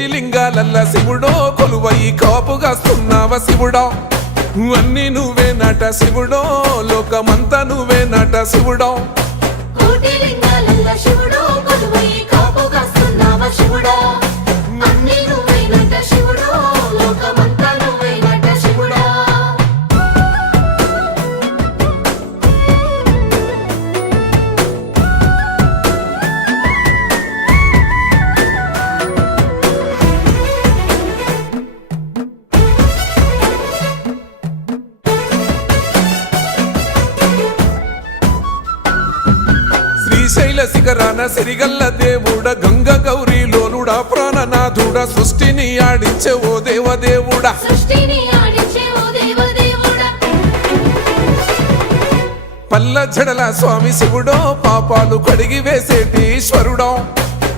కోటి లింగాలల్ల శివుడో కొలువై కాపుగాస్తున్నావ శివుడా అన్ని నువ్వే నట శివుడో లోకమంతా నువ్వే నట శివుడో కోటి లింగాలల్ల శివుడో కొలువై కాపుగాస్తున్నావ శివుడా అన్ని నువ్వే నట శివుడో లోకమంతా నువ్వే నట శివుడా శ్రీశైల శిఖరాన సిరిగల్ల దేవుడ గంగ గౌరీ లోలుడా ప్రాణనాథుడ సృష్టిని ఆడించే ఓ దేవదేవుడా సృష్టిని ఆడించే ఓ దేవదేవుడా పల్ల జడల స్వామి శివుడో పాపాలు కడిగి వేసేటి ఈశ్వరుడో